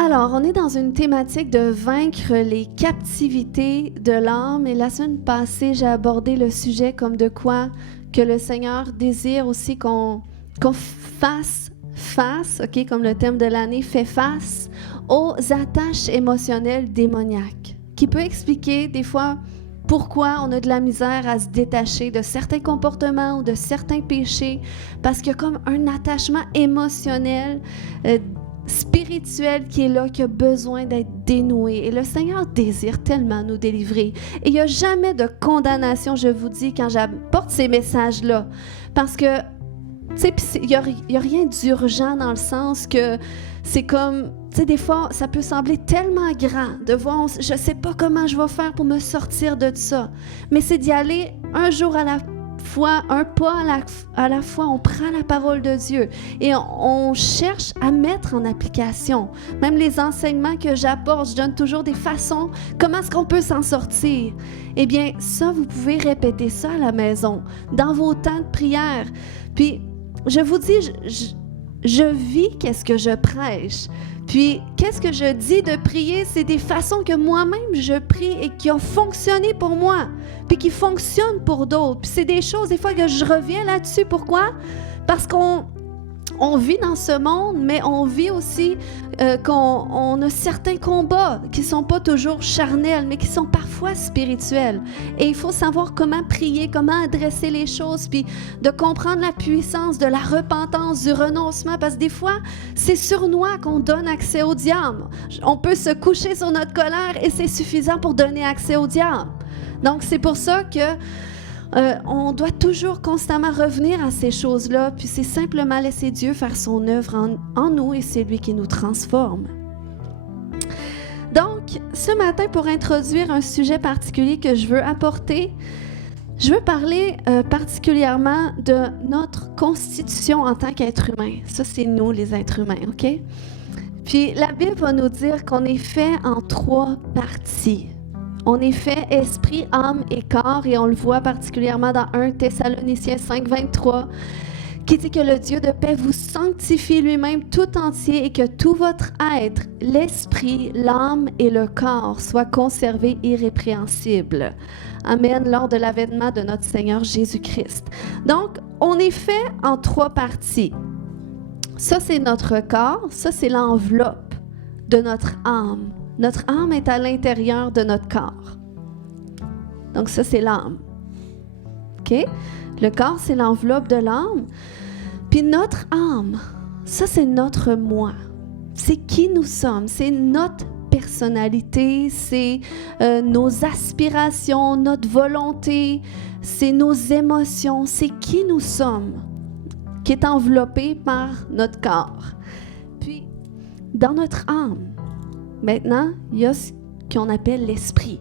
Alors, on est dans une thématique de vaincre les captivités de l'âme. Et la semaine passée, j'ai abordé le sujet comme de quoi que le Seigneur désire aussi qu'on fasse face, ok, comme le thème de l'année, fait face aux attaches émotionnelles démoniaques, qui peut expliquer des fois pourquoi on a de la misère à se détacher de certains comportements ou de certains péchés, parce qu'il y a comme un attachement émotionnel spirituel qui est là, qui a besoin d'être dénoué. Et le Seigneur désire tellement nous délivrer. Et il n'y a jamais de condamnation, je vous dis, quand j'apporte ces messages-là. Parce que, tu sais, il n'y a rien d'urgent dans le sens que c'est comme, tu sais, des fois, ça peut sembler tellement grand de voir, je ne sais pas comment je vais faire pour me sortir de ça. Mais c'est d'y aller un jour à la fois, un pas à la fois, on prend la parole de Dieu et on cherche à mettre en application. Même les enseignements que j'apporte, je donne toujours des façons, comment est-ce qu'on peut s'en sortir? Eh bien, ça, vous pouvez répéter ça à la maison, dans vos temps de prière. Puis, je vous dis, je vis qu'est-ce que je prêche. Puis, qu'est-ce que je dis de prier? C'est des façons que moi-même je prie et qui ont fonctionné pour moi, puis qui fonctionnent pour d'autres. Puis c'est des choses, des fois, que je reviens là-dessus. Pourquoi? Parce qu'on vit dans ce monde, mais on vit aussi qu'on a certains combats qui ne sont pas toujours charnels, mais qui sont parfois spirituels. Et il faut savoir comment prier, comment adresser les choses, puis de comprendre la puissance de la repentance, du renoncement, parce que des fois, c'est sournois qu'on donne accès au diable. On peut se coucher sur notre colère et c'est suffisant pour donner accès au diable. Donc, c'est pour ça que on doit toujours constamment revenir à ces choses-là, puis c'est simplement laisser Dieu faire son œuvre en nous et c'est lui qui nous transforme. Donc, ce matin, pour introduire un sujet particulier que je veux apporter, je veux parler particulièrement de notre constitution en tant qu'être humain. Ça, c'est nous, les êtres humains, OK? Puis, la Bible va nous dire qu'on est fait en 3 parties. On est fait esprit, âme et corps, et on le voit particulièrement dans 1 Thessaloniciens 5, 23, qui dit que le Dieu de paix vous sanctifie lui-même tout entier et que tout votre être, l'esprit, l'âme et le corps soient conservés irrépréhensibles. Amen, lors de l'avènement de notre Seigneur Jésus-Christ. Donc, on est fait en 3 parties. Ça, c'est notre corps, ça, c'est l'enveloppe de notre âme. Notre âme est à l'intérieur de notre corps. Donc ça, c'est l'âme. OK? Le corps, c'est l'enveloppe de l'âme. Puis notre âme, ça, c'est notre moi. C'est qui nous sommes. C'est notre personnalité. C'est nos aspirations, notre volonté. C'est nos émotions. C'est qui nous sommes, qui est enveloppé par notre corps. Puis, dans notre âme, maintenant, il y a ce qu'on appelle l'esprit.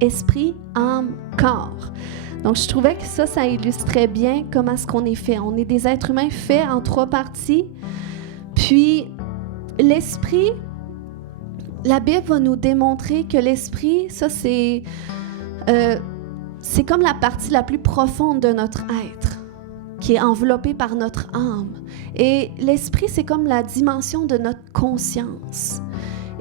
Esprit, âme, corps. Donc, je trouvais que ça illustrait bien comment est-ce qu'on est fait. On est des êtres humains faits en 3 parties. Puis, l'esprit, la Bible va nous démontrer que l'esprit, ça, c'est comme la partie la plus profonde de notre être, qui est enveloppée par notre âme. Et l'esprit, c'est comme la dimension de notre conscience.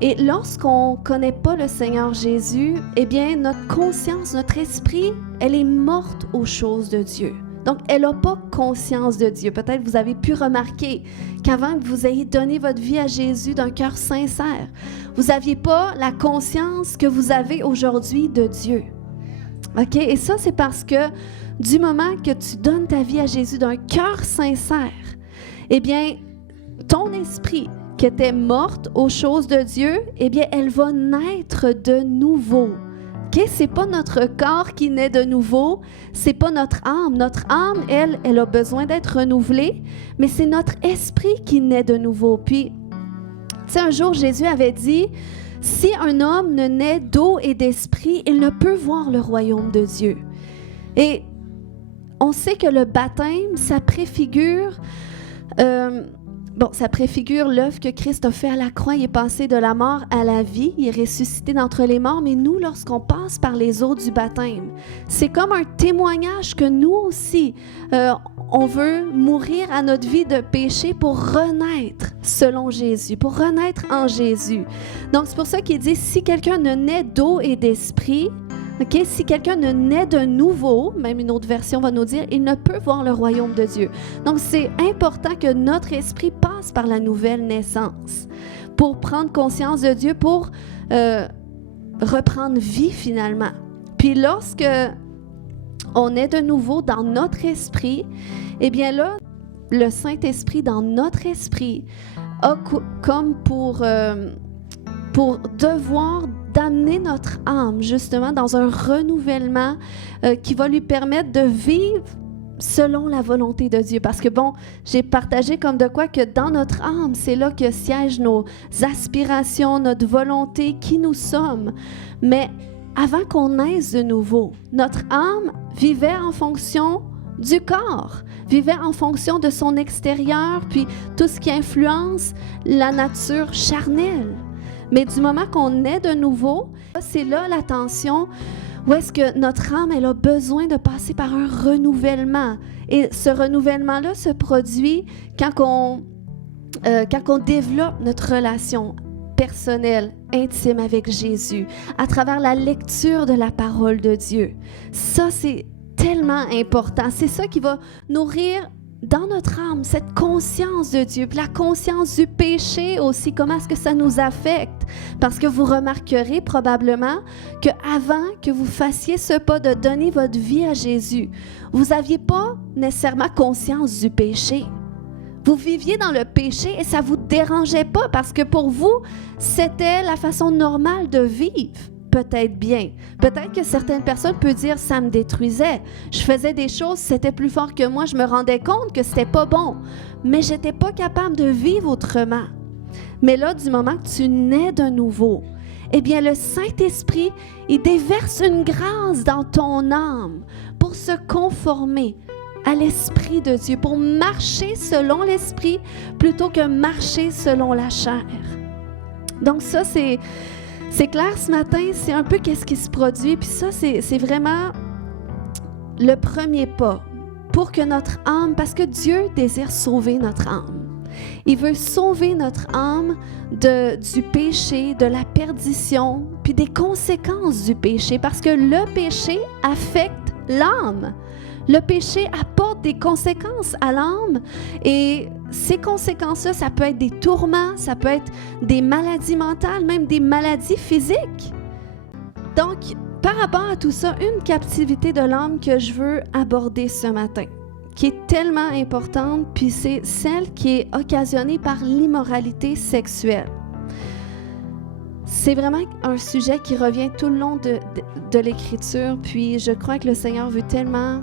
Et lorsqu'on ne connaît pas le Seigneur Jésus, eh bien, notre conscience, notre esprit, elle est morte aux choses de Dieu. Donc, elle n'a pas conscience de Dieu. Peut-être vous avez pu remarquer qu'avant que vous ayez donné votre vie à Jésus d'un cœur sincère, vous n'aviez pas la conscience que vous avez aujourd'hui de Dieu. OK? Et ça, c'est parce que du moment que tu donnes ta vie à Jésus d'un cœur sincère, eh bien, ton esprit qui était morte aux choses de Dieu, eh bien, elle va naître de nouveau. Okay? C'est pas notre corps qui naît de nouveau, c'est pas notre âme. Notre âme, elle a besoin d'être renouvelée, mais c'est notre esprit qui naît de nouveau. Puis, tu sais, un jour, Jésus avait dit, si un homme ne naît d'eau et d'esprit, il ne peut voir le royaume de Dieu. Et on sait que le baptême, ça préfigure l'œuvre que Christ a fait à la croix. Il est passé de la mort à la vie. Il est ressuscité d'entre les morts. Mais nous, lorsqu'on passe par les eaux du baptême, c'est comme un témoignage que nous aussi, on veut mourir à notre vie de péché pour renaître selon Jésus, pour renaître en Jésus. Donc, c'est pour ça qu'il dit, si quelqu'un ne naît d'eau et d'esprit, okay, si quelqu'un ne naît de nouveau, même une autre version va nous dire, il ne peut voir le royaume de Dieu. Donc, c'est important que notre esprit passe par la nouvelle naissance pour prendre conscience de Dieu, pour reprendre vie finalement. Puis lorsque on est de nouveau dans notre esprit, eh bien là, le Saint-Esprit dans notre esprit a comme pour devoir d'amener notre âme justement dans un renouvellement qui va lui permettre de vivre selon la volonté de Dieu. Parce que bon, j'ai partagé comme de quoi que dans notre âme, c'est là que siègent nos aspirations, notre volonté, qui nous sommes. Mais avant qu'on naisse de nouveau, notre âme vivait en fonction du corps, vivait en fonction de son extérieur, puis tout ce qui influence la nature charnelle. Mais du moment qu'on est de nouveau, c'est là la tension, où est-ce que notre âme, elle a besoin de passer par un renouvellement. Et ce renouvellement-là se produit quand on développe notre relation personnelle, intime avec Jésus, à travers la lecture de la parole de Dieu. Ça, c'est tellement important. C'est ça qui va nourrir dans notre âme cette conscience de Dieu, puis la conscience du péché aussi, comment est-ce que ça nous affecte. Parce que vous remarquerez probablement qu'avant que vous fassiez ce pas de donner votre vie à Jésus, vous n'aviez pas nécessairement conscience du péché. Vous viviez dans le péché et ça ne vous dérangeait pas parce que pour vous, c'était la façon normale de vivre. Peut-être bien. Peut-être que certaines personnes peuvent dire « ça me détruisait ». Je faisais des choses, c'était plus fort que moi, je me rendais compte que c'était pas bon. Mais je n'étais pas capable de vivre autrement. Mais là, du moment que tu nais de nouveau, eh bien le Saint-Esprit, il déverse une grâce dans ton âme pour se conformer à l'Esprit de Dieu, pour marcher selon l'Esprit plutôt que marcher selon la chair. Donc ça, c'est clair ce matin, c'est un peu qu'est-ce qui se produit, puis ça, c'est vraiment le premier pas pour que notre âme, parce que Dieu désire sauver notre âme. Il veut sauver notre âme du péché, de la perdition, puis des conséquences du péché, parce que le péché affecte l'âme. Le péché apporte des conséquences à l'âme et ces conséquences-là, ça peut être des tourments, ça peut être des maladies mentales, même des maladies physiques. Donc, par rapport à tout ça, une captivité de l'âme que je veux aborder ce matin, qui est tellement importante, puis c'est celle qui est occasionnée par l'immoralité sexuelle. C'est vraiment un sujet qui revient tout le long de l'Écriture, puis je crois que le Seigneur veut tellement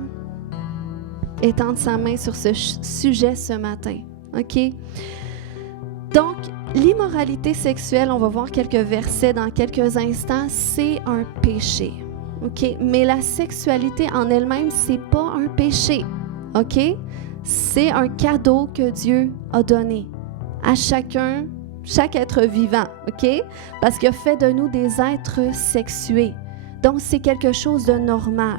étendre sa main sur ce sujet ce matin, OK? Donc, l'immoralité sexuelle, on va voir quelques versets dans quelques instants, c'est un péché, OK? Mais la sexualité en elle-même, c'est pas un péché, OK? C'est un cadeau que Dieu a donné à chaque être vivant, OK? Parce qu'il a fait de nous des êtres sexués. Donc, c'est quelque chose de normal.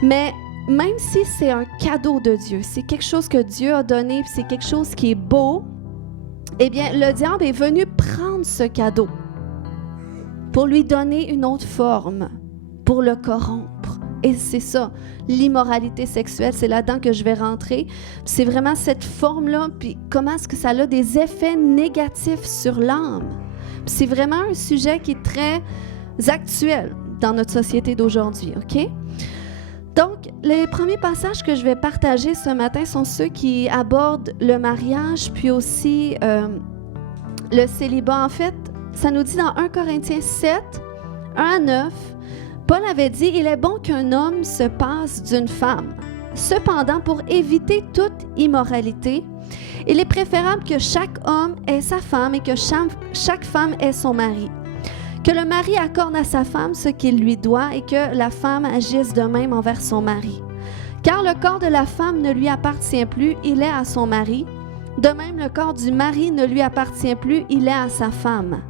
Mais même si c'est un cadeau de Dieu, c'est quelque chose que Dieu a donné, c'est quelque chose qui est beau, eh bien, le diable est venu prendre ce cadeau pour lui donner une autre forme, pour le corrompre. Et c'est ça, l'immoralité sexuelle, c'est là-dedans que je vais rentrer. C'est vraiment cette forme-là, puis comment est-ce que ça a des effets négatifs sur l'âme. Puis c'est vraiment un sujet qui est très actuel dans notre société d'aujourd'hui, OK? Donc, les premiers passages que je vais partager ce matin sont ceux qui abordent le mariage, puis aussi le célibat. En fait, ça nous dit dans 1 Corinthiens 7, 1 à 9, Paul avait dit « Il est bon qu'un homme se passe d'une femme. Cependant, pour éviter toute immoralité, il est préférable que chaque homme ait sa femme et que chaque femme ait son mari. Que le mari accorde à sa femme ce qu'il lui doit et que la femme agisse de même envers son mari. Car le corps de la femme ne lui appartient plus, il est à son mari. De même, le corps du mari ne lui appartient plus, il est à sa femme.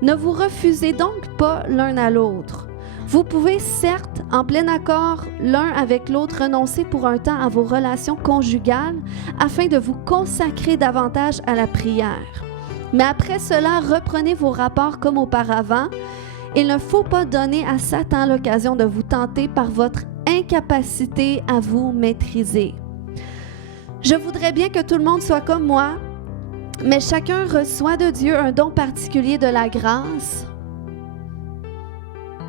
Ne vous refusez donc pas l'un à l'autre. Vous pouvez certes en plein accord l'un avec l'autre, renoncez pour un temps à vos relations conjugales afin de vous consacrer davantage à la prière. Mais après cela, reprenez vos rapports comme auparavant. Il ne faut pas donner à Satan l'occasion de vous tenter par votre incapacité à vous maîtriser. Je voudrais bien que tout le monde soit comme moi, mais chacun reçoit de Dieu un don particulier de la grâce.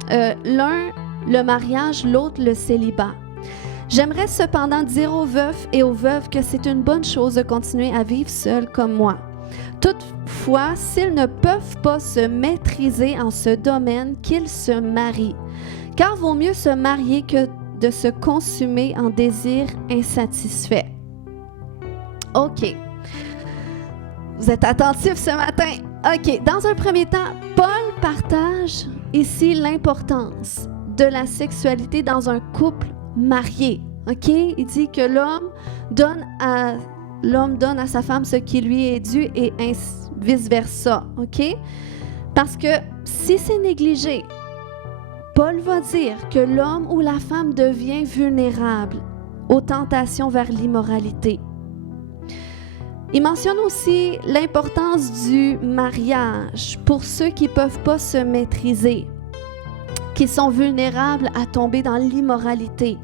L'un, le mariage, l'autre, le célibat. J'aimerais cependant dire aux veufs et aux veuves que c'est une bonne chose de continuer à vivre seuls comme moi. Toutefois, s'ils ne peuvent pas se maîtriser en ce domaine, qu'ils se marient. Car vaut mieux se marier que de se consumer en désirs insatisfaits. OK. Vous êtes attentifs ce matin? OK. Dans un premier temps, Paul partage ici l'importance de la sexualité dans un couple marié. OK? Il dit que l'homme donne à sa femme ce qui lui est dû et vice-versa. OK? Parce que si c'est négligé, Paul va dire que l'homme ou la femme devient vulnérable aux tentations vers l'immoralité. Il mentionne aussi l'importance du mariage pour ceux qui ne peuvent pas se maîtriser, qui sont vulnérables à tomber dans l'immoralité,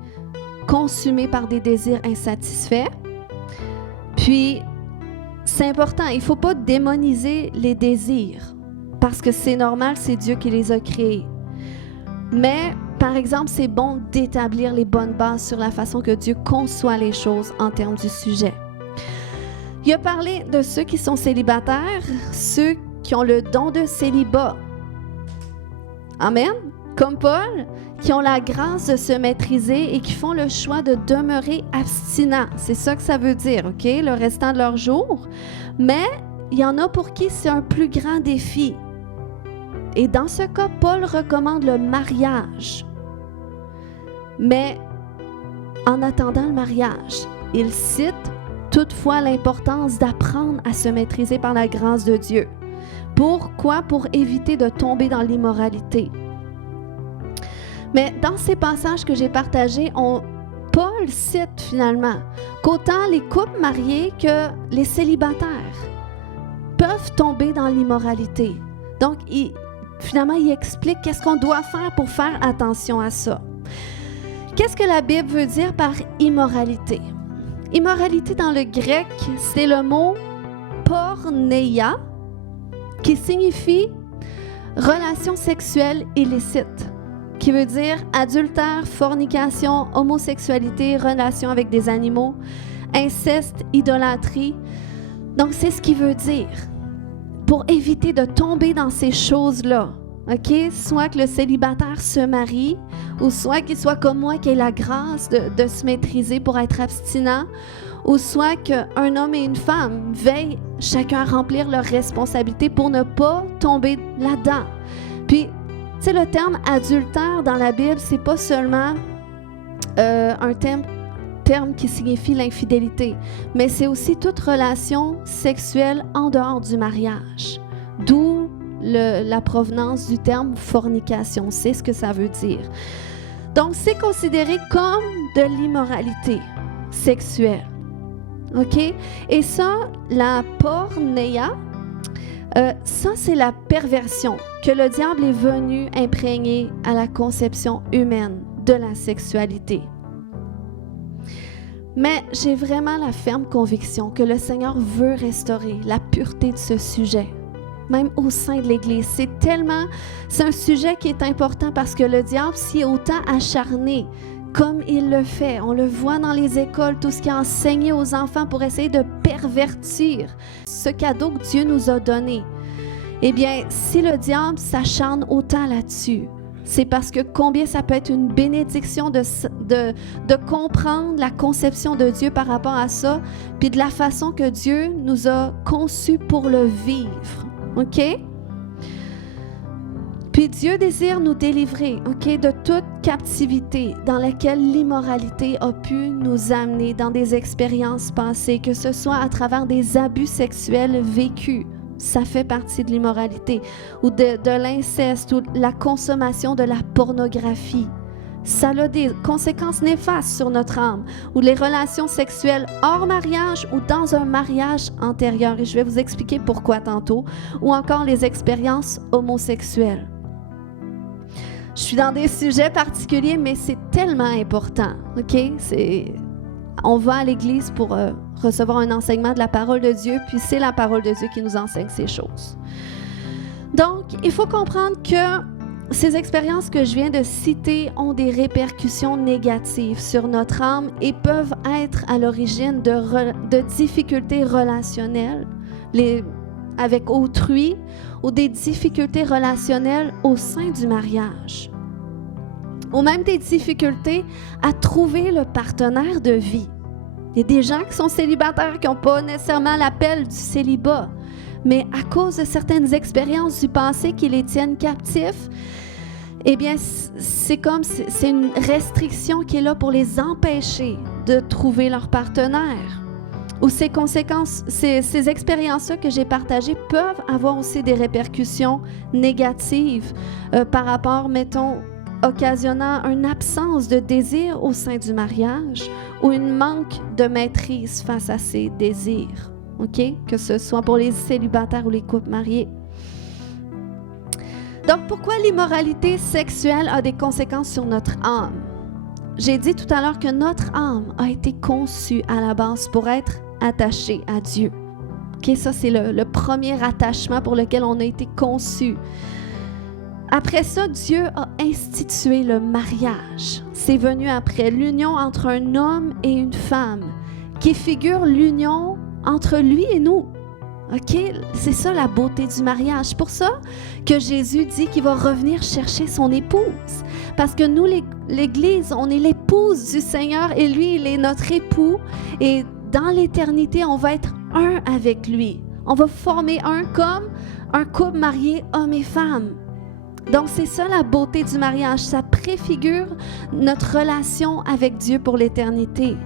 consumés par des désirs insatisfaits. Puis, c'est important, il ne faut pas démoniser les désirs, parce que c'est normal, c'est Dieu qui les a créés. Mais, par exemple, c'est bon d'établir les bonnes bases sur la façon que Dieu conçoit les choses en termes du sujet. Il a parlé de ceux qui sont célibataires, ceux qui ont le don de célibat. Amen. Comme Paul, qui ont la grâce de se maîtriser et qui font le choix de demeurer abstinents. C'est ça que ça veut dire, OK, le restant de leur jour. Mais il y en a pour qui c'est un plus grand défi. Et dans ce cas, Paul recommande le mariage. Mais en attendant le mariage, il cite toutefois l'importance d'apprendre à se maîtriser par la grâce de Dieu. Pourquoi? Pour éviter de tomber dans l'immoralité. Mais dans ces passages que j'ai partagés, Paul cite finalement qu'autant les couples mariés que les célibataires peuvent tomber dans l'immoralité. Donc, finalement, il explique qu'est-ce qu'on doit faire pour faire attention à ça. Qu'est-ce que la Bible veut dire par immoralité? Immoralité dans le grec, c'est le mot porneia, qui signifie relation sexuelle illicite, qui veut dire adultère, fornication, homosexualité, relation avec des animaux, inceste, idolâtrie. Donc, c'est ce qu'il veut dire. Pour éviter de tomber dans ces choses-là, OK? Soit que le célibataire se marie, ou soit qu'il soit comme moi, qui ait la grâce de se maîtriser pour être abstinent, ou soit qu'un homme et une femme veillent chacun à remplir leurs responsabilités pour ne pas tomber là-dedans. Puis, tu sais, le terme adultère dans la Bible, c'est pas seulement un terme qui signifie l'infidélité, mais c'est aussi toute relation sexuelle en dehors du mariage. D'où la provenance du terme fornication, c'est ce que ça veut dire. Donc, c'est considéré comme de l'immoralité sexuelle. OK? Et ça, la porneia, ça, c'est la perversion que le diable est venu imprégner à la conception humaine de la sexualité. Mais j'ai vraiment la ferme conviction que le Seigneur veut restaurer la pureté de ce sujet, même au sein de l'Église. C'est un sujet qui est important parce que le diable s'y est autant acharné comme il le fait. On le voit dans les écoles, tout ce qui est enseigné aux enfants pour essayer de pervertir ce cadeau que Dieu nous a donné. Eh bien, si le diable s'acharne autant là-dessus, c'est parce que combien ça peut être une bénédiction de comprendre la conception de Dieu par rapport à ça, puis de la façon que Dieu nous a conçus pour le vivre. OK? Puis Dieu désire nous délivrer, OK, de toute captivité dans laquelle l'immoralité a pu nous amener dans des expériences passées, que ce soit à travers des abus sexuels vécus. Ça fait partie de l'immoralité, ou de l'inceste, ou la consommation de la pornographie. ça a des conséquences néfastes sur notre âme, ou les relations sexuelles hors mariage ou dans un mariage antérieur. Et je vais vous expliquer pourquoi tantôt. Ou encore les expériences homosexuelles. Je suis dans des sujets particuliers, mais c'est tellement important, OK? On va à l'église pour recevoir un enseignement de la parole de Dieu, puis c'est la parole de Dieu qui nous enseigne ces choses. Donc, il faut comprendre que ces expériences que je viens de citer ont des répercussions négatives sur notre âme et peuvent être à l'origine de difficultés relationnelles avec autrui ou des difficultés relationnelles au sein du mariage. Ou même des difficultés à trouver le partenaire de vie. Il y a des gens qui sont célibataires qui n'ont pas nécessairement l'appel du célibat, mais à cause de certaines expériences du passé qui les tiennent captifs, eh bien, c'est une restriction qui est là pour les empêcher de trouver leur partenaire. Ou ces conséquences, ces expériences-là que j'ai partagées peuvent avoir aussi des répercussions négatives par rapport, mettons, occasionnant une absence de désir au sein du mariage ou une manque de maîtrise face à ces désirs, OK? Que ce soit pour les célibataires ou les couples mariés. Donc, pourquoi l'immoralité sexuelle a des conséquences sur notre âme? J'ai dit tout à l'heure que notre âme a été conçue à la base pour être attachée à Dieu. OK? Ça, c'est le premier attachement pour lequel on a été conçu. Après ça, Dieu a institué le mariage. C'est venu après l'union entre un homme et une femme, qui figure l'union entre lui et nous. OK? C'est ça la beauté du mariage. C'est pour ça que Jésus dit qu'il va revenir chercher son épouse. Parce que nous, l'Église, on est l'épouse du Seigneur et lui, il est notre époux. Et dans l'éternité, on va être un avec lui. On va former un comme un couple marié, homme et femme. Donc, c'est ça la beauté du mariage. Ça préfigure notre relation avec Dieu pour l'éternité.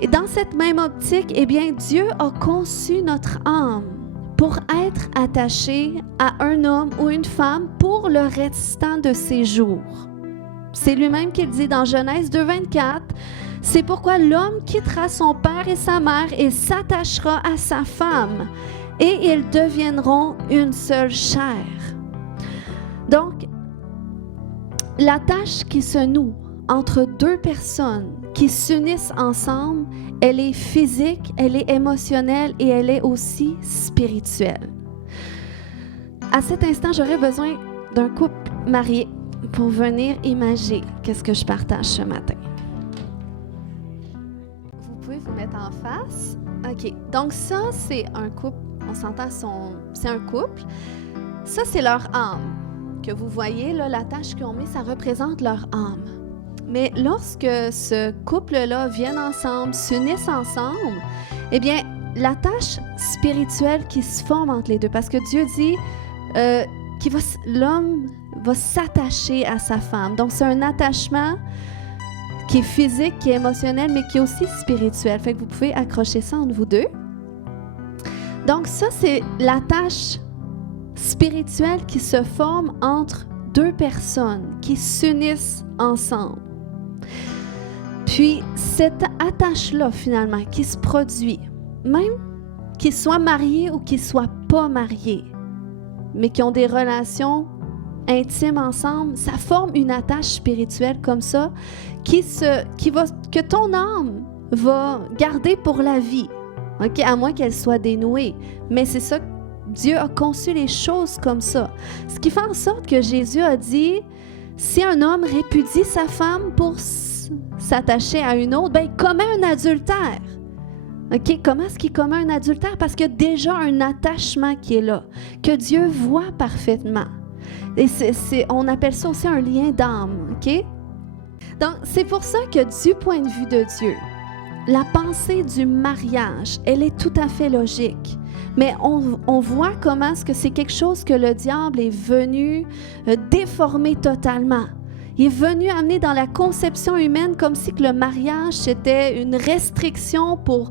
Et dans cette même optique, eh bien, Dieu a conçu notre âme pour être attaché à un homme ou une femme pour le restant de ses jours. C'est lui-même qui le dit dans Genèse 2,24. C'est pourquoi l'homme quittera son père et sa mère et s'attachera à sa femme, et ils deviendront une seule chair. Donc, la tâche qui se noue entre deux personnes qui s'unissent ensemble, elle est physique, elle est émotionnelle et elle est aussi spirituelle. À cet instant, j'aurais besoin d'un couple marié pour venir imager qu'est-ce que je partage ce matin. Vous pouvez vous mettre en face. OK. Donc ça, c'est un couple. On s'entend, c'est un couple. Ça, c'est leur âme. Que vous voyez, là, la tache qu'ils ont mis, ça représente leur âme. Mais lorsque ce couple-là viennent ensemble, s'unissent ensemble, eh bien, la tâche spirituelle qui se forme entre les deux, parce que Dieu dit l'homme va s'attacher à sa femme. Donc, c'est un attachement qui est physique, qui est émotionnel, mais qui est aussi spirituel. Fait que vous pouvez accrocher ça entre vous deux. Donc, ça, c'est la tâche spirituelle qui se forme entre deux personnes qui s'unissent ensemble. Puis, cette attache-là, finalement, qui se produit, même qu'ils soient mariés ou qu'ils ne soient pas mariés, mais qui ont des relations intimes ensemble, ça forme une attache spirituelle comme ça que ton âme va garder pour la vie, okay? À moins qu'elle soit dénouée. Mais c'est ça, Dieu a conçu les choses comme ça. Ce qui fait en sorte que Jésus a dit, si un homme répudie sa femme pour s'attacher à une autre, ben il commet un adultère. OK? Comment est-ce qu'il commet un adultère? Parce qu'il y a déjà un attachement qui est là, que Dieu voit parfaitement. Et on appelle ça aussi un lien d'âme. OK? Donc, c'est pour ça que du point de vue de Dieu, la pensée du mariage, elle est tout à fait logique. Mais on voit comment est-ce que c'est quelque chose que le diable est venu déformer totalement. Il est venu amener dans la conception humaine comme si que le mariage, c'était une restriction pour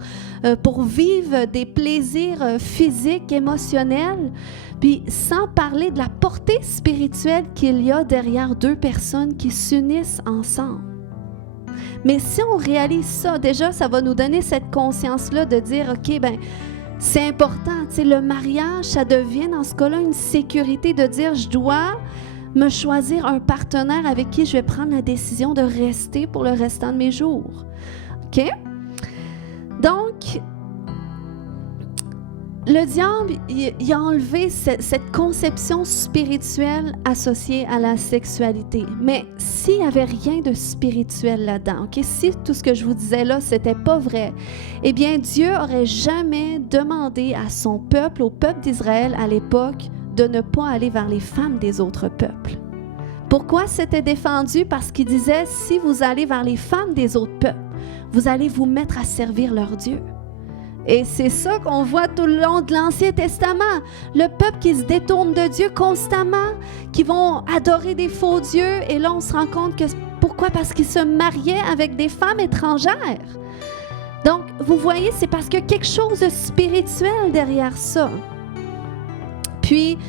vivre des plaisirs physiques, émotionnels, puis sans parler de la portée spirituelle qu'il y a derrière deux personnes qui s'unissent ensemble. Mais si on réalise ça, déjà, ça va nous donner cette conscience-là de dire, OK, ben c'est important, tu sais, le mariage, ça devient dans ce cas-là une sécurité de dire, je dois me choisir un partenaire avec qui je vais prendre la décision de rester pour le restant de mes jours. OK? Donc, le diable, il a enlevé cette conception spirituelle associée à la sexualité. Mais s'il n'y avait rien de spirituel là-dedans, okay? Si tout ce que je vous disais là, c'était pas vrai, eh bien, Dieu n'aurait jamais demandé à son peuple, au peuple d'Israël à l'époque, de ne pas aller vers les femmes des autres peuples. Pourquoi c'était défendu? Parce qu'il disait, si vous allez vers les femmes des autres peuples, vous allez vous mettre à servir leur Dieu. Et c'est ça qu'on voit tout le long de l'Ancien Testament. Le peuple qui se détourne de Dieu constamment, qui vont adorer des faux dieux. Et là, on se rend compte que pourquoi? Parce qu'ils se mariaient avec des femmes étrangères. Donc, vous voyez, c'est parce qu'il y a quelque chose de spirituel derrière ça. Puis,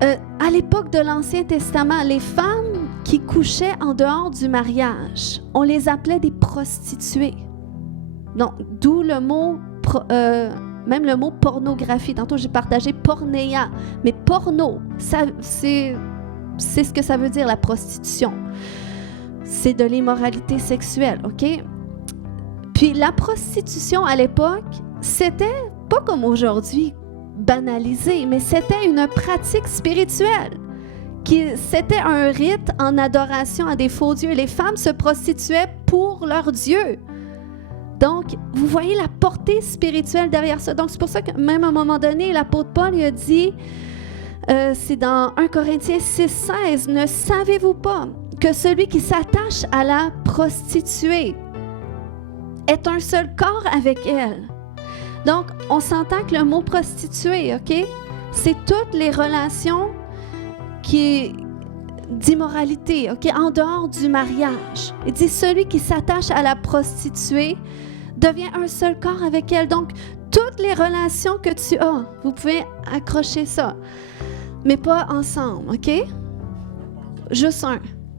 à l'époque de l'Ancien Testament, les femmes qui couchaient en dehors du mariage, on les appelait des prostituées. Donc, d'où le mot, même le mot pornographie. Tantôt, j'ai partagé pornéa, mais porno, c'est ce que ça veut dire, la prostitution. C'est de l'immoralité sexuelle, OK? Puis, la prostitution, à l'époque, c'était pas comme aujourd'hui, banalisé, mais c'était une pratique spirituelle. C'était un rite en adoration à des faux dieux. Les femmes se prostituaient pour leur Dieu. Donc, vous voyez la portée spirituelle derrière ça. Donc, c'est pour ça que même à un moment donné, l'apôtre Paul il a dit, c'est dans 1 Corinthiens 6,16, « Ne savez-vous pas que celui qui s'attache à la prostituée est un seul corps avec elle? » Donc, on s'entend que le mot prostituée, OK, c'est toutes les relations d'immoralité, OK, en dehors du mariage. Il dit, celui qui s'attache à la prostituée devient un seul corps avec elle. Donc, toutes les relations que tu as, vous pouvez accrocher ça, mais pas ensemble, OK? Juste un,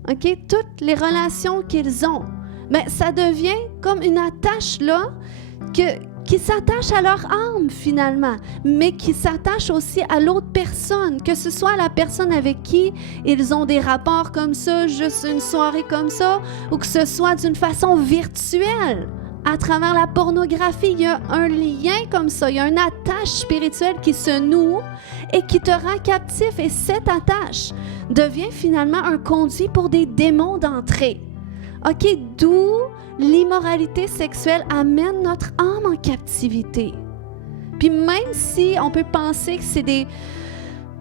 OK? Toutes les relations qu'ils ont, mais ça devient comme une attache là qui s'attache à leur âme finalement, mais qui s'attache aussi à l'autre personne, que ce soit la personne avec qui ils ont des rapports comme ça, juste une soirée comme ça, ou que ce soit d'une façon virtuelle. À travers la pornographie, il y a un lien comme ça, il y a une attache spirituelle qui se noue et qui te rend captif. Et cette attache devient finalement un conduit pour des démons d'entrée. OK, d'où l'immoralité sexuelle amène notre âme en captivité. Puis même si on peut penser que c'est des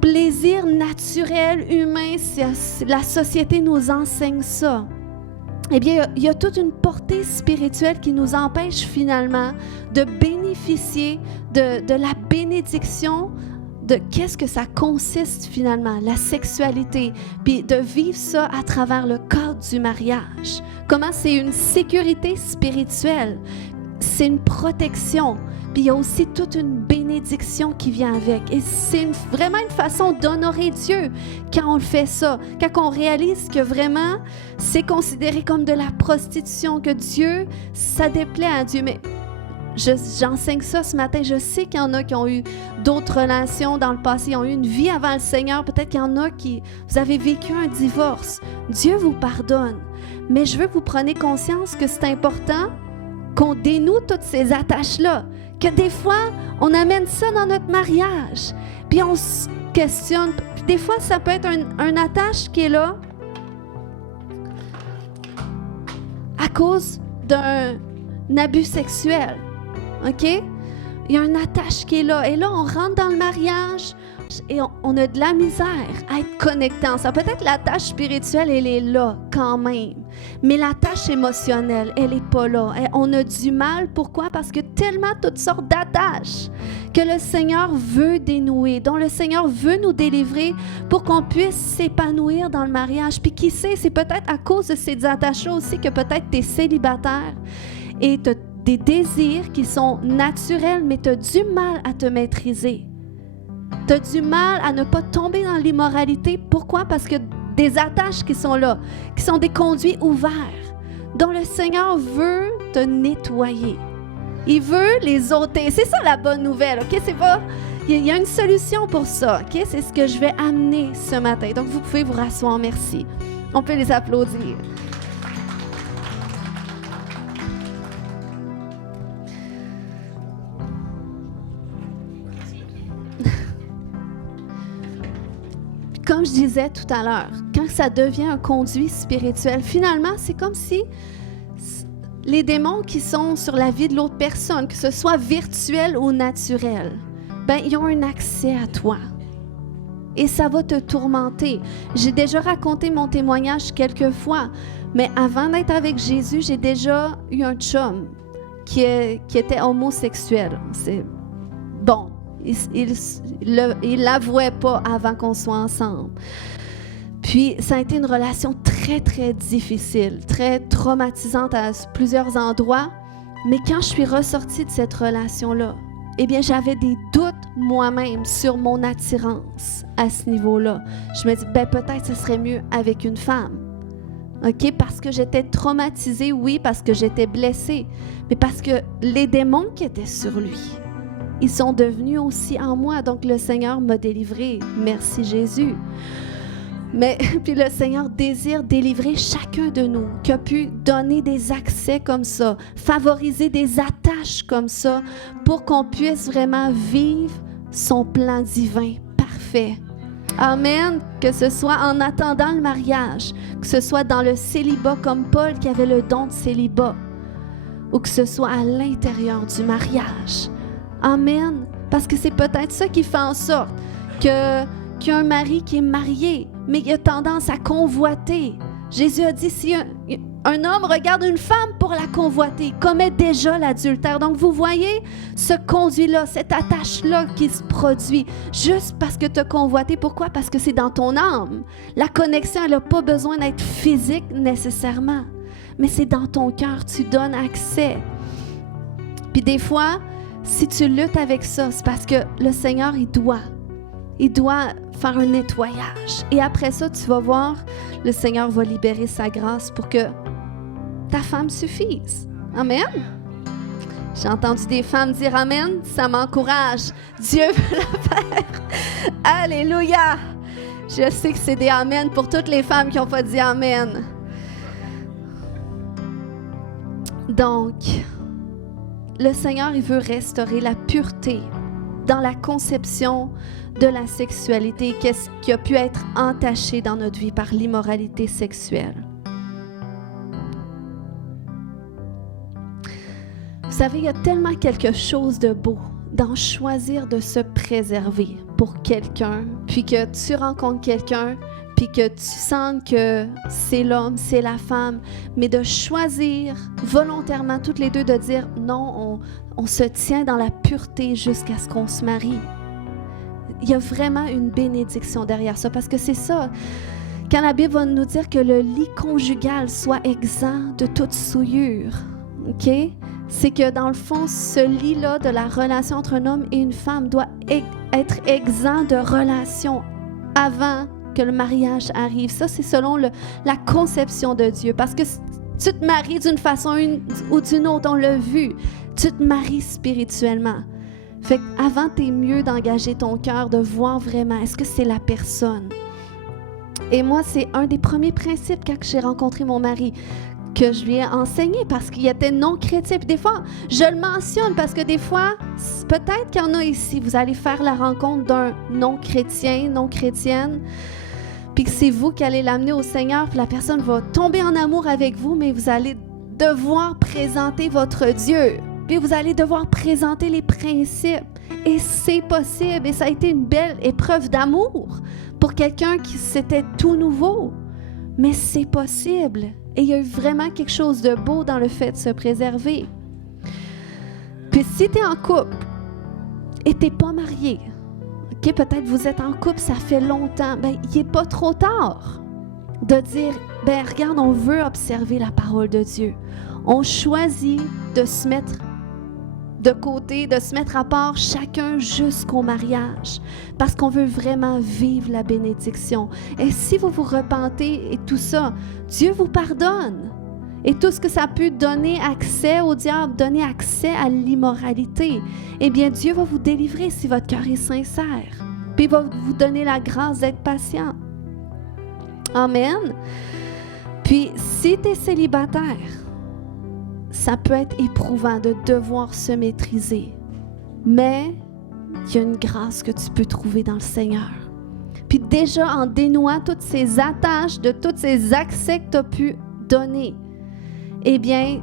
plaisirs naturels, humains, la société nous enseigne ça, eh bien, il y a toute une portée spirituelle qui nous empêche finalement de bénéficier de la bénédiction de qu'est-ce que ça consiste finalement, la sexualité, puis de vivre ça à travers le cadre du mariage. Comment c'est une sécurité spirituelle, c'est une protection, puis il y a aussi toute une bénédiction qui vient avec. Et c'est vraiment une façon d'honorer Dieu quand on le fait ça, quand on réalise que vraiment c'est considéré comme de la prostitution, que Dieu, ça déplaît à Dieu. Mais j'enseigne ça ce matin. Je sais qu'il y en a qui ont eu d'autres relations dans le passé, ils ont eu une vie avant le Seigneur. Peut-être qu'il y en a qui, vous avez vécu un divorce. Dieu vous pardonne. Mais je veux que vous preniez conscience que c'est important qu'on dénoue toutes ces attaches-là. Que des fois, on amène ça dans notre mariage. Puis on se questionne. Puis des fois, ça peut être une attache qui est là à cause d'un abus sexuel. OK? Il y a une attache qui est là. Et là, on rentre dans le mariage et on a de la misère à être connecté ensemble. Peut-être la tâche spirituelle, elle est là quand même. Mais la tâche émotionnelle, elle n'est pas là. On a du mal. Pourquoi? Parce que tellement toutes sortes d'attaches que le Seigneur veut dénouer, dont le Seigneur veut nous délivrer pour qu'on puisse s'épanouir dans le mariage. Puis qui sait, c'est peut-être à cause de ces attachements aussi que peut-être tu es célibataire et tu as des désirs qui sont naturels, mais tu as du mal à te maîtriser. Tu as du mal à ne pas tomber dans l'immoralité. Pourquoi? Parce que des attaches qui sont là, qui sont des conduits ouverts, dont le Seigneur veut te nettoyer. Il veut les ôter. C'est ça la bonne nouvelle, OK? C'est pas... Il y a une solution pour ça, OK? C'est ce que je vais amener ce matin. Donc, vous pouvez vous rasseoir. Merci. On peut les applaudir. Comme je disais tout à l'heure, quand ça devient un conduit spirituel, finalement, c'est comme si les démons qui sont sur la vie de l'autre personne, que ce soit virtuel ou naturel, ben, ils ont un accès à toi. Et ça va te tourmenter. J'ai déjà raconté mon témoignage quelques fois, mais avant d'être avec Jésus, j'ai déjà eu un chum qui était homosexuel. C'est bon. Il l'avouait pas avant qu'on soit ensemble. Puis, ça a été une relation très, très difficile, très traumatisante à plusieurs endroits. Mais quand je suis ressortie de cette relation-là, eh bien, j'avais des doutes moi-même sur mon attirance à ce niveau-là. Je me dis, ben peut-être ce serait mieux avec une femme. OK? Parce que j'étais traumatisée, oui, parce que j'étais blessée, mais parce que les démons qui étaient sur lui, ils sont devenus aussi en moi. Donc, le Seigneur m'a délivrée. Merci Jésus. Mais puis le Seigneur désire délivrer chacun de nous, qui a pu donner des accès comme ça, favoriser des attaches comme ça, pour qu'on puisse vraiment vivre son plan divin parfait. Amen. Que ce soit en attendant le mariage, que ce soit dans le célibat comme Paul qui avait le don de célibat, ou que ce soit à l'intérieur du mariage. Amen. Parce que c'est peut-être ça qui fait en sorte qu'il y a un mari qui est marié, mais il a tendance à convoiter. Jésus a dit, si un homme regarde une femme pour la convoiter, il commet déjà l'adultère. Donc, vous voyez ce conduit-là, cette attache-là qui se produit juste parce que tu as convoité. Pourquoi? Parce que c'est dans ton âme. La connexion, elle n'a pas besoin d'être physique nécessairement, mais c'est dans ton cœur, tu donnes accès. Puis des fois, si tu luttes avec ça, c'est parce que le Seigneur, il doit faire un nettoyage. Et après ça, tu vas voir, le Seigneur va libérer sa grâce pour que ta femme suffise. Amen. J'ai entendu des femmes dire Amen, ça m'encourage. Dieu veut la faire. Alléluia. Je sais que c'est des Amen pour toutes les femmes qui n'ont pas dit Amen. Donc, le Seigneur, il veut restaurer la pureté dans la conception de la sexualité, qu'est-ce qui a pu être entaché dans notre vie par l'immoralité sexuelle. Vous savez, il y a tellement quelque chose de beau dans choisir de se préserver pour quelqu'un, puis que tu rencontres quelqu'un, puis que tu sens que c'est l'homme, c'est la femme, mais de choisir volontairement toutes les deux de dire non, on se tient dans la pureté jusqu'à ce qu'on se marie. Il y a vraiment une bénédiction derrière ça, parce que c'est ça. Quand la Bible va nous dire que le lit conjugal soit exempt de toute souillure, OK? C'est que dans le fond, ce lit-là de la relation entre un homme et une femme doit être exempt de relation avant que le mariage arrive. Ça, c'est selon la conception de Dieu. Parce que tu te maries d'une façon ou d'une autre, on l'a vu. Tu te maries spirituellement. Fait qu'avant, t'es mieux d'engager ton cœur, de voir vraiment, est-ce que c'est la personne? Et moi, c'est un des premiers principes quand j'ai rencontré mon mari que je lui ai enseigné parce qu'il était non-chrétien. Puis des fois, je le mentionne parce que des fois, peut-être qu'il y en a ici, vous allez faire la rencontre d'un non-chrétien, non-chrétienne, puis que c'est vous qui allez l'amener au Seigneur, puis la personne va tomber en amour avec vous, mais vous allez devoir présenter votre Dieu. Puis vous allez devoir présenter les principes. Et c'est possible. Et ça a été une belle épreuve d'amour pour quelqu'un qui c'était tout nouveau. Mais c'est possible. Et il y a eu vraiment quelque chose de beau dans le fait de se préserver. Puis si tu es en couple et tu n'es pas marié. OK, peut-être vous êtes en couple, ça fait longtemps. Ben, il n'est pas trop tard de dire, ben regarde, on veut observer la parole de Dieu. On choisit de se mettre de côté, de se mettre à part chacun jusqu'au mariage, parce qu'on veut vraiment vivre la bénédiction. Et si vous vous repentez et tout ça, Dieu vous pardonne. Et tout ce que ça a pu donner accès au diable, donner accès à l'immoralité, eh bien Dieu va vous délivrer si votre cœur est sincère. Puis il va vous donner la grâce d'être patient. Amen. Puis si tu es célibataire, ça peut être éprouvant de devoir se maîtriser. Mais il y a une grâce que tu peux trouver dans le Seigneur. Puis déjà, en dénouant toutes ces attaches, de tous ces accès que tu as pu donner, eh bien,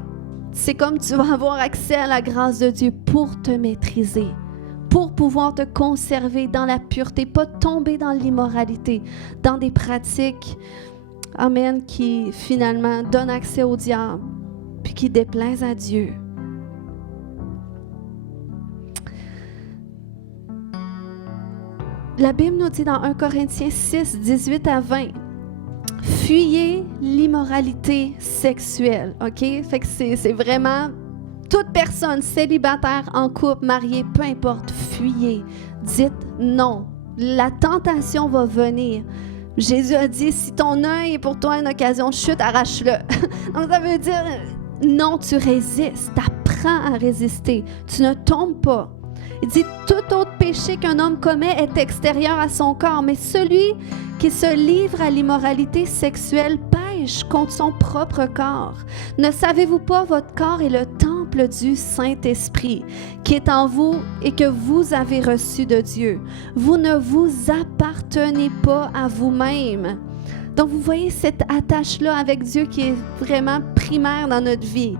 c'est comme tu vas avoir accès à la grâce de Dieu pour te maîtriser, pour pouvoir te conserver dans la pureté, pas tomber dans l'immoralité, dans des pratiques, amen, qui finalement donnent accès au diable, puis qui déplaisent à Dieu. La Bible nous dit dans 1 Corinthiens 6, 18 à 20, « Fuyez l'immoralité sexuelle. » OK? Fait que c'est vraiment toute personne célibataire, en couple, mariée, peu importe, fuyez. Dites non. La tentation va venir. Jésus a dit, si ton œil est pour toi une occasion de chute, arrache-le. Donc ça veut dire, non, tu résistes, t'apprends à résister, tu ne tombes pas. Il dit, tout autre péché qu'un homme commet est extérieur à son corps, mais celui qui se livre à l'immoralité sexuelle pêche contre son propre corps. Ne savez-vous pas, votre corps est le temple du Saint-Esprit qui est en vous et que vous avez reçu de Dieu. Vous ne vous appartenez pas à vous-même. Donc, vous voyez cette attache-là avec Dieu qui est vraiment primaire dans notre vie.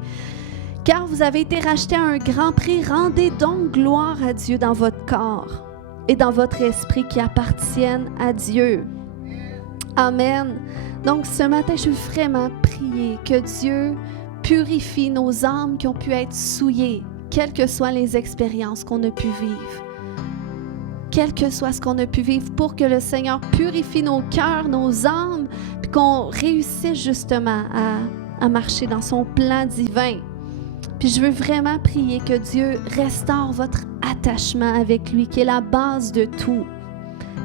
Car vous avez été rachetés à un grand prix, rendez donc gloire à Dieu dans votre corps et dans votre esprit qui appartiennent à Dieu. Amen. Donc, ce matin, je veux vraiment prier que Dieu purifie nos âmes qui ont pu être souillées, quelles que soient les expériences qu'on a pu vivre. Quel que soit ce qu'on a pu vivre, pour que le Seigneur purifie nos cœurs, nos âmes, puis qu'on réussisse justement à marcher dans son plan divin. Puis je veux vraiment prier que Dieu restaure votre attachement avec lui, qui est la base de tout.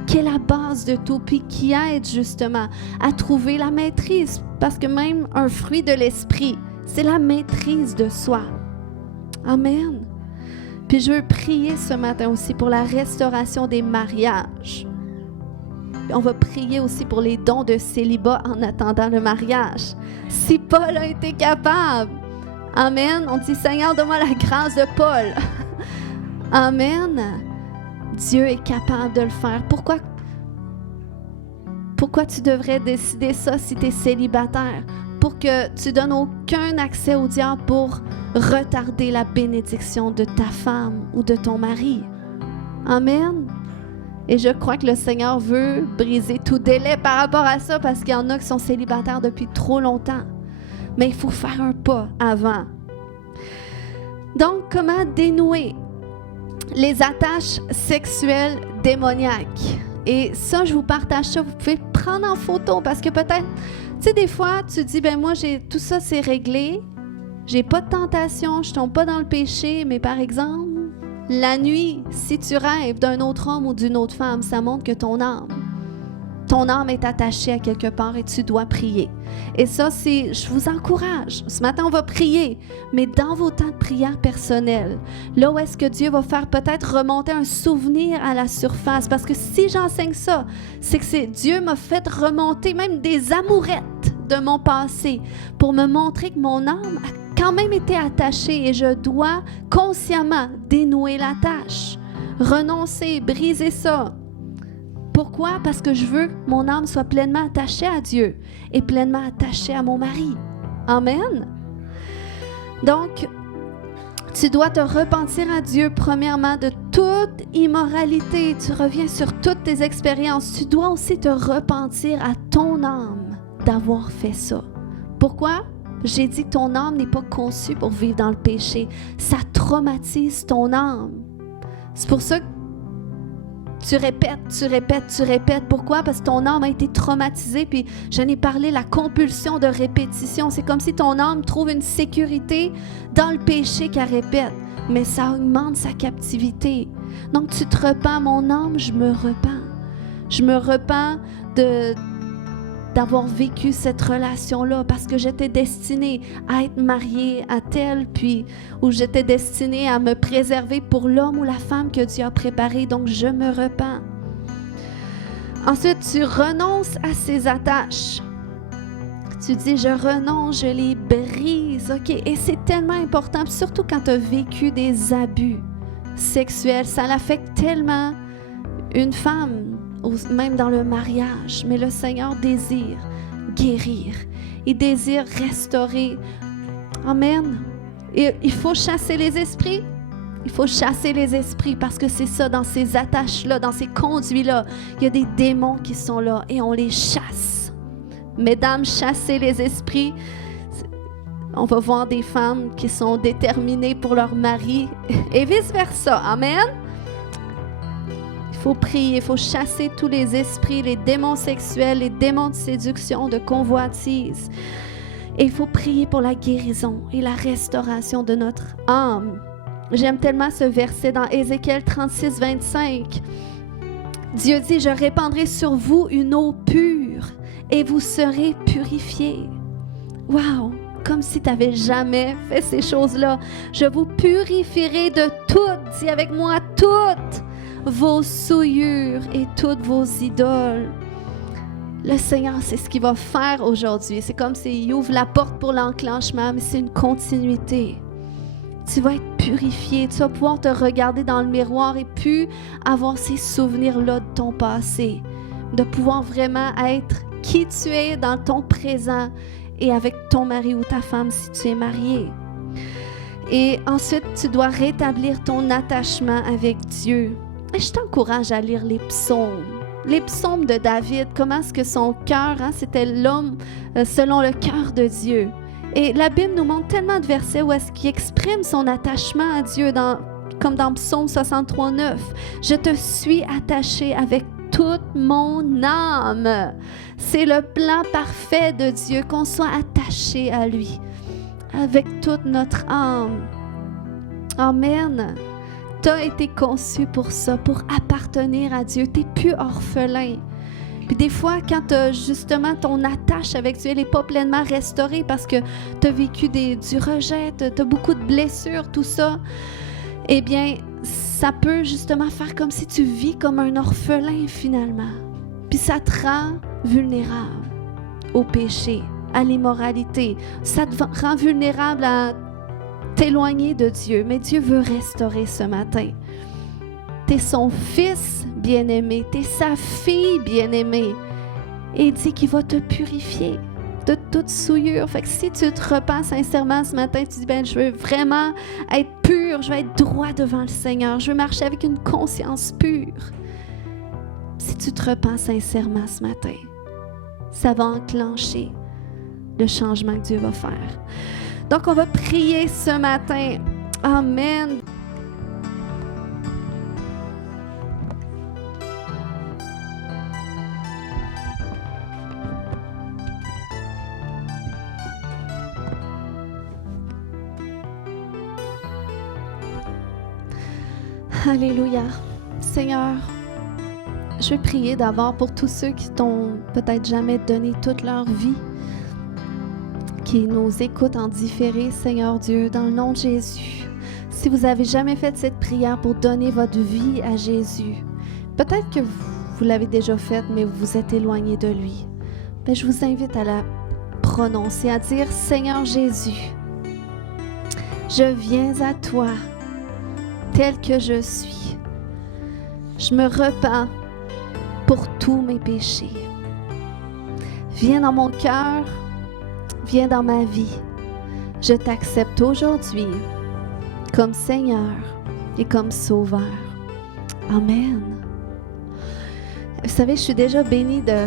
Qui est la base de tout, puis qui aide justement à trouver la maîtrise. Parce que même un fruit de l'esprit, c'est la maîtrise de soi. Amen. Puis je veux prier ce matin aussi pour la restauration des mariages. Puis on va prier aussi pour les dons de célibat en attendant le mariage. Si Paul a été capable, amen, on dit Seigneur, donne-moi la grâce de Paul. Amen. Dieu est capable de le faire. Pourquoi tu devrais décider ça si tu es célibataire? Pour que tu donnes aucun accès au diable pour retarder la bénédiction de ta femme ou de ton mari. Amen. Et je crois que le Seigneur veut briser tout délai par rapport à ça, parce qu'il y en a qui sont célibataires depuis trop longtemps. Mais il faut faire un pas avant. Donc, comment dénouer les attaches sexuelles démoniaques? Et ça, je vous partage ça. Vous pouvez prendre en photo, parce que peut-être, tu sais, des fois, tu dis, ben moi, tout ça, c'est réglé. J'ai pas de tentation, je tombe pas dans le péché. Mais par exemple, la nuit, si tu rêves d'un autre homme ou d'une autre femme, ça montre que ton âme est attachée à quelque part et tu dois prier. Et ça, je vous encourage. Ce matin, on va prier, mais dans vos temps de prière personnels, là où est-ce que Dieu va faire peut-être remonter un souvenir à la surface. Parce que si j'enseigne ça, c'est que Dieu m'a fait remonter même des amourettes de mon passé pour me montrer que mon âme a quand même été attachée et je dois consciemment dénouer la tâche, renoncer, briser ça. Pourquoi? Parce que je veux que mon âme soit pleinement attachée à Dieu et pleinement attachée à mon mari. Amen. Donc, tu dois te repentir à Dieu premièrement de toute immoralité. Tu reviens sur toutes tes expériences. Tu dois aussi te repentir à ton âme d'avoir fait ça. Pourquoi? J'ai dit que ton âme n'est pas conçue pour vivre dans le péché. Ça traumatise ton âme. C'est pour ça que tu répètes. Pourquoi? Parce que ton âme a été traumatisée. Puis j'en ai parlé, la compulsion de répétition. C'est comme si ton âme trouve une sécurité dans le péché qu'elle répète. Mais ça augmente sa captivité. Donc tu te repens, mon âme, je me repens. Je me repens d'avoir vécu cette relation-là parce que j'étais destinée à être mariée à tel, puis où j'étais destinée à me préserver pour l'homme ou la femme que Dieu a préparé. Donc, je me repens. Ensuite, tu renonces à ces attaches. Tu dis, je renonce, je les brise. OK? Et c'est tellement important, surtout quand tu as vécu des abus sexuels. Ça l'affecte tellement une femme, même dans le mariage, mais le Seigneur désire guérir. Il désire restaurer. Amen. Et il faut chasser les esprits. Il faut chasser les esprits parce que c'est ça, dans ces attaches-là, dans ces conduits-là, il y a des démons qui sont là et on les chasse. Mesdames, chassez les esprits. On va voir des femmes qui sont déterminées pour leur mari et vice-versa. Amen. Il faut prier, il faut chasser tous les esprits, les démons sexuels, les démons de séduction, de convoitise. Et il faut prier pour la guérison et la restauration de notre âme. J'aime tellement ce verset dans Ézéchiel 36, 25. Dieu dit, « Je répandrai sur vous une eau pure et vous serez purifiés. » Wow! Comme si tu n'avais jamais fait ces choses-là. « Je vous purifierai de toutes, dis avec moi, toutes vos souillures et toutes vos idoles. » Le Seigneur, c'est ce qu'il va faire aujourd'hui. C'est comme s'il ouvre la porte pour l'enclenchement, mais c'est une continuité. Tu vas être purifié, tu vas pouvoir te regarder dans le miroir et plus avoir ces souvenirs-là de ton passé. De pouvoir vraiment être qui tu es dans ton présent et avec ton mari ou ta femme si tu es marié. Et ensuite, tu dois rétablir ton attachement avec Dieu. Et je t'encourage à lire les psaumes. Les psaumes de David, comment est-ce que son cœur, c'était l'homme selon le cœur de Dieu. Et la Bible nous montre tellement de versets où est-ce qu'il exprime son attachement à Dieu, comme dans Psaume 63, 9. « Je te suis attaché avec toute mon âme. » C'est le plan parfait de Dieu, qu'on soit attaché à lui, avec toute notre âme. Amen. Tu as été conçu pour ça, pour appartenir à Dieu. Tu n'es plus orphelin. Puis des fois, quand justement ton attache avec Dieu, elle n'est pas pleinement restaurée parce que tu as vécu du rejet, tu as beaucoup de blessures, tout ça, eh bien, ça peut justement faire comme si tu vis comme un orphelin finalement. Puis ça te rend vulnérable au péché, à l'immoralité. Ça te rend vulnérable à t'éloigner de Dieu. Mais Dieu veut restaurer ce matin. T'es son fils bien-aimé, t'es sa fille bien-aimée. Et il dit qu'il va te purifier de toute souillure. Fait que si tu te repens sincèrement ce matin, tu dis, je veux vraiment être pur, je veux être droit devant le Seigneur, je veux marcher avec une conscience pure. Si tu te repens sincèrement ce matin, ça va enclencher le changement que Dieu va faire. Donc, on va prier ce matin. Amen. Alléluia. Seigneur, je veux prier d'abord pour tous ceux qui t'ont peut-être jamais donné toute leur vie, qui nous écoutent en différé, Seigneur Dieu, dans le nom de Jésus. Si vous n'avez jamais fait cette prière pour donner votre vie à Jésus, peut-être que vous l'avez déjà faite, mais vous vous êtes éloigné de lui. Je vous invite à la prononcer, à dire, Seigneur Jésus, je viens à toi tel que je suis. Je me repens pour tous mes péchés. Viens dans mon cœur, viens dans ma vie. Je t'accepte aujourd'hui comme Seigneur et comme Sauveur. Amen. Vous savez, je suis déjà bénie de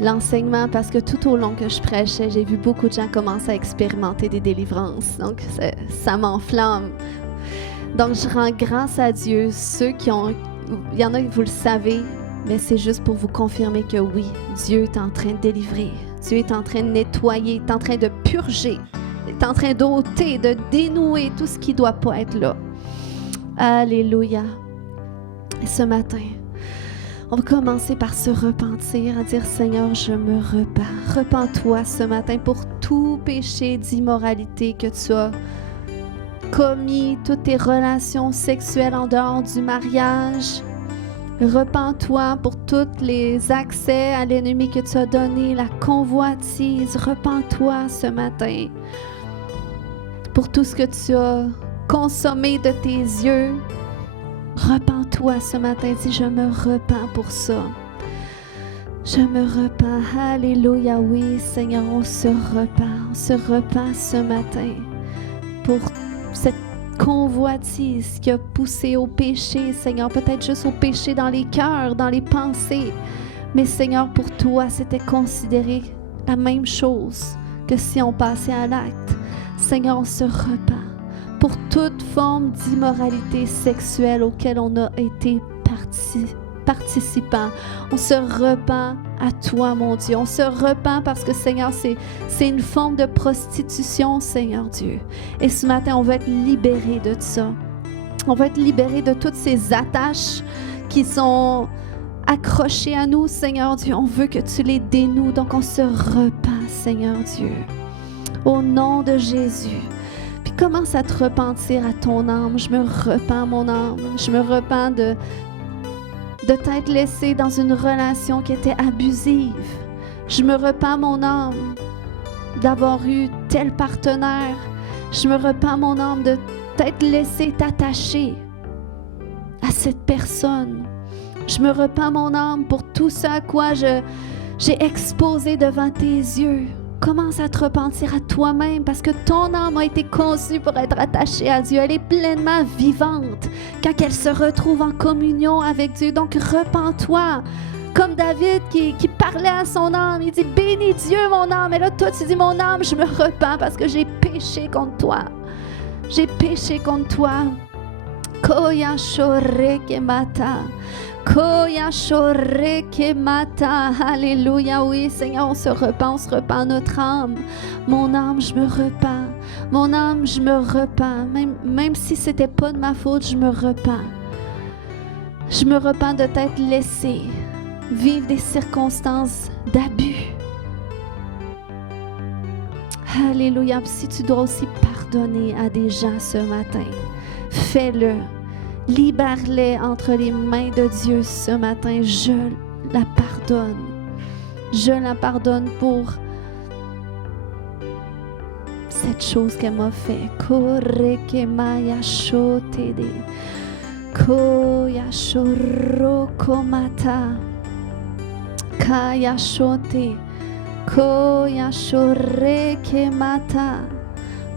l'enseignement parce que tout au long que je prêchais, j'ai vu beaucoup de gens commencer à expérimenter des délivrances. Donc, ça m'enflamme. Donc, je rends grâce à Dieu. Il y en a que vous le savez, mais c'est juste pour vous confirmer que oui, Dieu est en train de délivrer. Dieu est en train de nettoyer, est en train de purger, est en train d'ôter, de dénouer tout ce qui ne doit pas être là. Alléluia. Et ce matin, on va commencer par se repentir, à dire, Seigneur, je me repens. Repens-toi ce matin pour tout péché d'immoralité que tu as commis, toutes tes relations sexuelles en dehors du mariage. Repens-toi pour tous les accès à l'ennemi que tu as donné, la convoitise. Repens-toi ce matin pour tout ce que tu as consommé de tes yeux. Repens-toi ce matin. Dis, je me repens pour ça. Je me repens. Alléluia. Oui, Seigneur, on se repent. On se repent ce matin pour cette convoitise qui a poussé au péché, Seigneur, peut-être juste au péché dans les cœurs, dans les pensées. Mais Seigneur, pour toi, c'était considéré la même chose que si on passait à l'acte. Seigneur, on se repent pour toute forme d'immoralité sexuelle auquel on a été participant. On se repent à toi, mon Dieu. On se repent parce que, Seigneur, c'est une forme de prostitution, Seigneur Dieu. Et ce matin, on veut être libérés de ça. On veut être libérés de toutes ces attaches qui sont accrochées à nous, Seigneur Dieu. On veut que tu les dénoues. Donc, on se repent, Seigneur Dieu. Au nom de Jésus. Puis commence à te repentir à ton âme. Je me repens, mon âme. Je me repens de t'être laissé dans une relation qui était abusive. Je me repens, mon âme, d'avoir eu tel partenaire. Je me repens, mon âme, de t'être laissé t'attacher à cette personne. Je me repens, mon âme, pour tout ce à quoi j'ai exposé devant tes yeux. Commence à te repentir à toi-même parce que ton âme a été conçue pour être attachée à Dieu. Elle est pleinement vivante quand elle se retrouve en communion avec Dieu. Donc, repens-toi. Comme David qui parlait à son âme. Il dit, bénis Dieu, mon âme. Et là, toi, tu dis, mon âme, je me repens parce que j'ai péché contre toi. J'ai péché contre toi. Koya shoreke mata. Koya shoreke mata. Alléluia, oui, Seigneur, on se repent notre âme. Mon âme, je me repens. Mon âme, je me repens. Même si c'était pas de ma faute, je me repens. Je me repens de t'être laissé vivre des circonstances d'abus. Alléluia. Si tu dois aussi pardonner à des gens ce matin, fais-le. Libère-les entre les mains de Dieu ce matin. Je la pardonne. Je la pardonne pour cette chose qu'elle m'a fait. Koreke maya shotede. Koya shoroko mata. Kaya shote. Koya shoreke mata.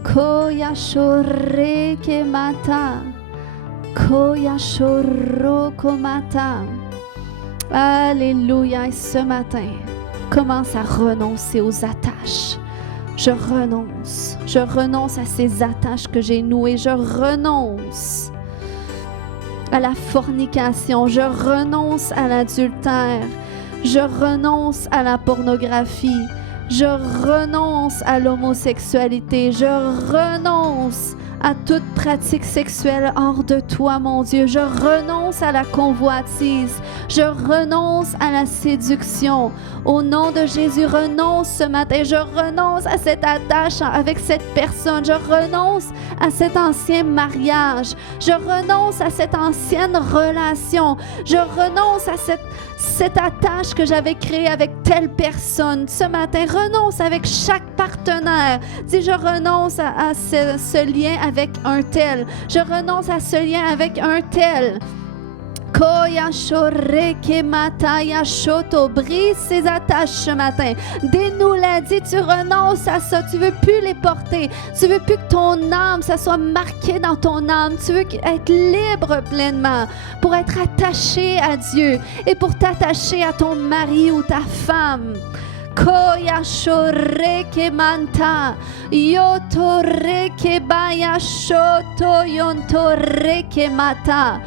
Koya shoreke mata. Koya shoroko mata. Alléluia. Et ce matin, commence à renoncer aux attaches. Je renonce à ces attaches que j'ai nouées. Je renonce à la fornication. Je renonce à l'adultère. Je renonce à la pornographie. Je renonce à l'homosexualité. Je renonce à toute pratique sexuelle hors de toi, mon Dieu. Je renonce à la convoitise. Je renonce à la séduction. Au nom de Jésus, renonce ce matin. Je renonce à cette attache avec cette personne. Je renonce à cet ancien mariage. Je renonce à cette ancienne relation. Je renonce à cette attache que j'avais créée avec telle personne. Ce matin, renonce avec chaque partenaire. Dis, je renonce à ce lien avec un tel. Je renonce à ce lien avec un tel. Koya shoreke mata ya shoto. Brise ces attaches ce matin. Dénoue-les. Dis, tu renonces à ça. Tu veux plus les porter. Tu veux plus que ton âme, ça soit marqué dans ton âme. Tu veux être libre pleinement pour être attaché à Dieu et pour t'attacher à ton mari ou ta femme. Koyashoreke manta. Yotoreke bayashoto yontoreke mata.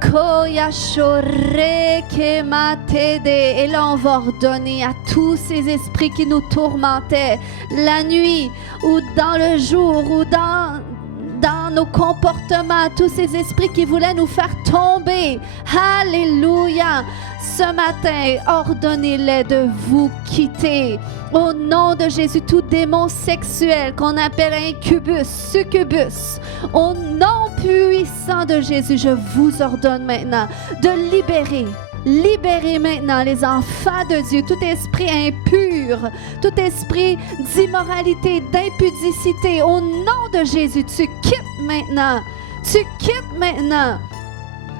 Koyashoreke matede. Et là, on va ordonner à tous ces esprits qui nous tourmentaient la nuit ou dans le jour ou dans nos comportements, tous ces esprits qui voulaient nous faire tomber. Alléluia. Ce matin, ordonnez-les de vous quitter. Au nom de Jésus, tout démon sexuel qu'on appelle incubus, succubus, au nom puissant de Jésus, je vous ordonne maintenant de libérer. Libérez maintenant les enfants de Dieu, tout esprit impur, tout esprit d'immoralité, d'impudicité. Au nom de Jésus, tu quittes maintenant. Tu quittes maintenant.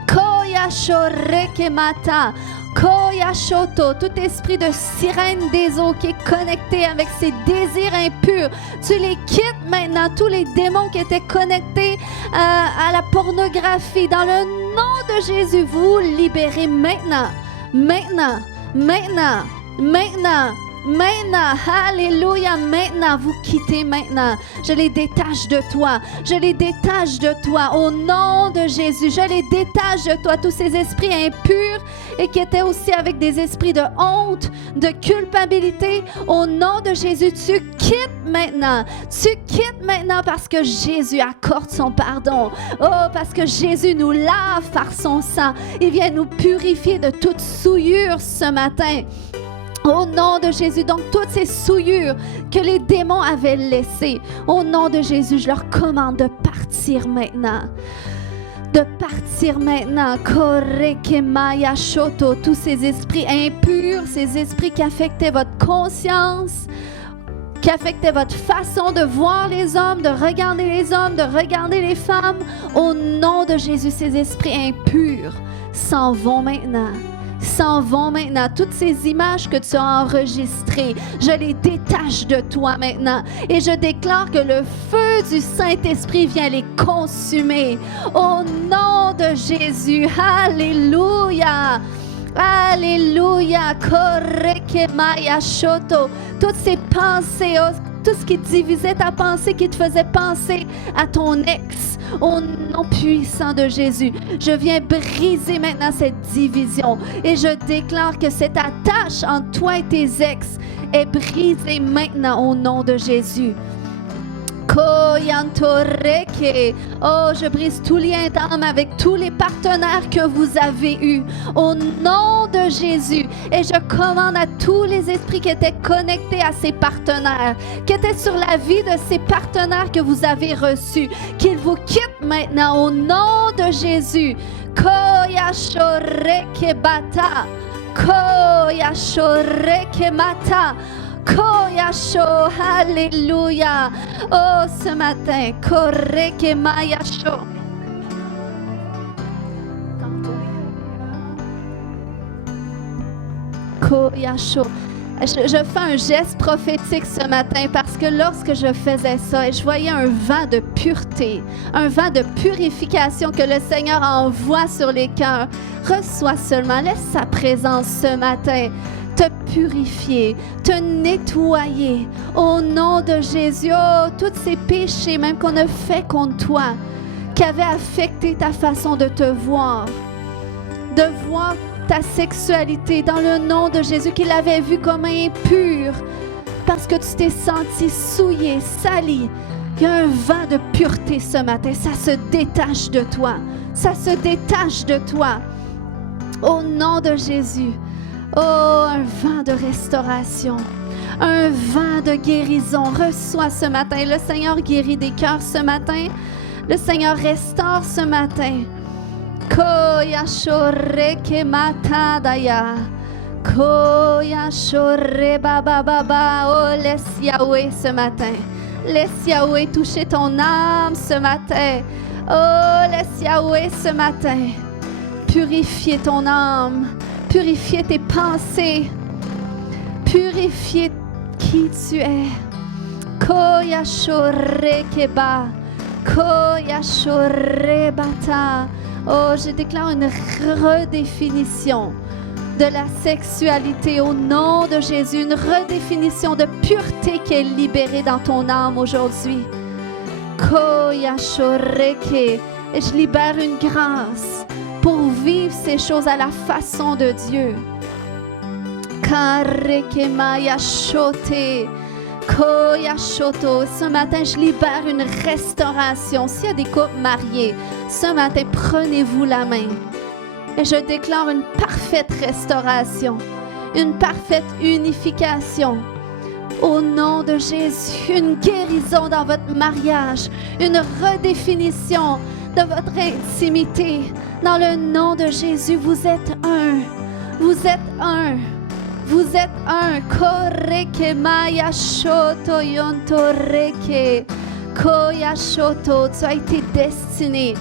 Koyashoreke mata. Koyashoto, tout esprit de sirène des eaux qui est connecté avec ses désirs impurs, tu les quittes maintenant. Tous les démons qui étaient connectés à la pornographie, dans le nom de Jésus, vous libérez maintenant, maintenant, maintenant, maintenant. Maintenant, alléluia, maintenant, vous quittez maintenant. Je les détache de toi. Je les détache de toi au nom de Jésus. Je les détache de toi, tous ces esprits impurs et qui étaient aussi avec des esprits de honte, de culpabilité. Au nom de Jésus, tu quittes maintenant. Tu quittes maintenant parce que Jésus accorde son pardon. Oh, parce que Jésus nous lave par son sang. Il vient nous purifier de toute souillure ce matin. Au nom de Jésus, donc toutes ces souillures que les démons avaient laissées, au nom de Jésus, je leur commande de partir maintenant. De partir maintenant. Korekemaya shoto, tous ces esprits impurs, ces esprits qui affectaient votre conscience, qui affectaient votre façon de voir les hommes, de regarder les hommes, de regarder les femmes. Au nom de Jésus, ces esprits impurs s'en vont maintenant. S'en vont maintenant. Toutes ces images que tu as enregistrées, je les détache de toi maintenant et je déclare que le feu du Saint-Esprit vient les consumer. Au nom de Jésus, alléluia. Alléluia. Korekemaya shoto. Toutes ces pensées, tout ce qui divisait ta pensée, qui te faisait penser à ton ex, au nom puissant de Jésus, je viens briser maintenant cette division et je déclare que cette attache entre toi et tes ex est brisée maintenant au nom de Jésus. Koyantoreke. Oh, je brise tout lien d'âme avec tous les partenaires que vous avez eus au nom de Jésus. Et je commande à tous les esprits qui étaient connectés à ces partenaires, qui étaient sur la vie de ces partenaires que vous avez reçus, qu'ils vous quittent maintenant au nom de Jésus. Koyashoreke bata. Koyashoreke mata. Koyasho, alléluia. Oh, ce matin, Koreke Mayasho. Koyasho. Je fais un geste prophétique ce matin parce que lorsque je faisais ça, je voyais un vent de pureté, un vent de purification que le Seigneur envoie sur les cœurs. Reçois seulement, laisse sa présence ce matin te purifier, te nettoyer au nom de Jésus. Oh, tous ces péchés même qu'on a fait contre toi, qui avaient affecté ta façon de te voir, de voir ta sexualité dans le nom de Jésus, qui l'avait vu comme impure parce que tu t'es senti souillé, sali. Il y a un vent de pureté ce matin, ça se détache de toi, ça se détache de toi au nom de Jésus. Oh, un vent de restauration, un vent de guérison. Reçois ce matin. Le Seigneur guérit des cœurs ce matin. Le Seigneur restaure ce matin. Koyashoreke matadaya. Koyashore baba baba. Oh, laisse Yahweh ce matin. Laisse Yahweh toucher ton âme ce matin. Oh, laisse Yahweh ce matin purifier ton âme. Purifier tes pensées, purifier qui tu es. Koyashorekeba, koyashorebata. Oh, je déclare une redéfinition de la sexualité au nom de Jésus, une redéfinition de pureté qui est libérée dans ton âme aujourd'hui. Koyashoreke. Et je libère une grâce pour vivre ces choses à la façon de Dieu. Karekemayashote. Koyashoto. Ce matin, je libère une restauration. S'il y a des couples mariés, ce matin, prenez-vous la main. Et je déclare une parfaite restauration, une parfaite unification. Au nom de Jésus, une guérison dans votre mariage, une redéfinition de votre intimité. Dans le nom de Jésus, vous êtes un. Vous êtes un. Vous êtes un. Koreke maya shoto yontoreke. Koya shoto. Tu as été destiné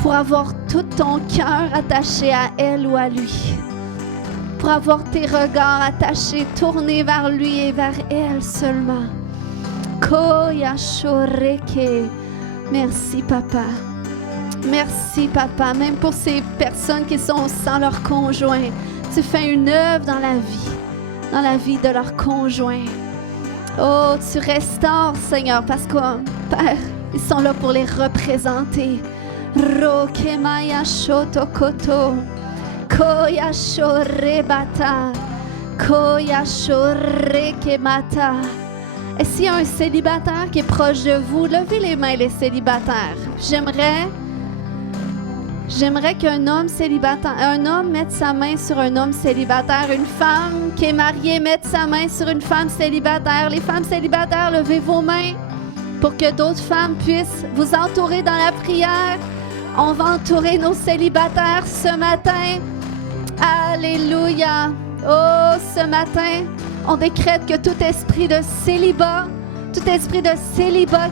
pour avoir tout ton cœur attaché à elle ou à lui. Pour avoir tes regards attachés, tournés vers lui et vers elle seulement. Koya shoreke. Merci, Papa. Merci, Papa. Même pour ces personnes qui sont sans leur conjoint, tu fais une œuvre dans la vie de leur conjoint. Oh, tu restaures, Seigneur, parce que, Père, ils sont là pour les représenter. Rokemaya shoto koto. Koya shorebata. Koya shorekemata. Et s'il y a un célibataire qui est proche de vous, levez les mains, les célibataires. J'aimerais qu'un homme célibataire, un homme mette sa main sur un homme célibataire, une femme qui est mariée mette sa main sur une femme célibataire. Les femmes célibataires, levez vos mains pour que d'autres femmes puissent vous entourer dans la prière. On va entourer nos célibataires ce matin. Alléluia. Oh, ce matin, on décrète que tout esprit de célibat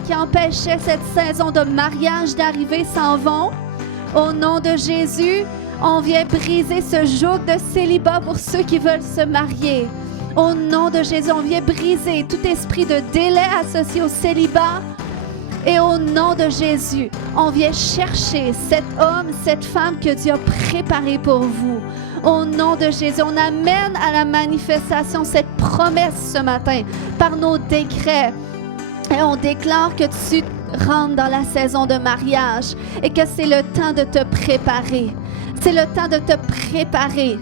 qui empêchait cette saison de mariage d'arriver s'en vont. Au nom de Jésus, on vient briser ce joug de célibat pour ceux qui veulent se marier. Au nom de Jésus, on vient briser tout esprit de délai associé au célibat. Et au nom de Jésus, on vient chercher cet homme, cette femme que Dieu a préparé pour vous. Au nom de Jésus, on amène à la manifestation cette promesse ce matin par nos décrets. Et on déclare que tu rentres dans la saison de mariage et que c'est le temps de te préparer. C'est le temps de te préparer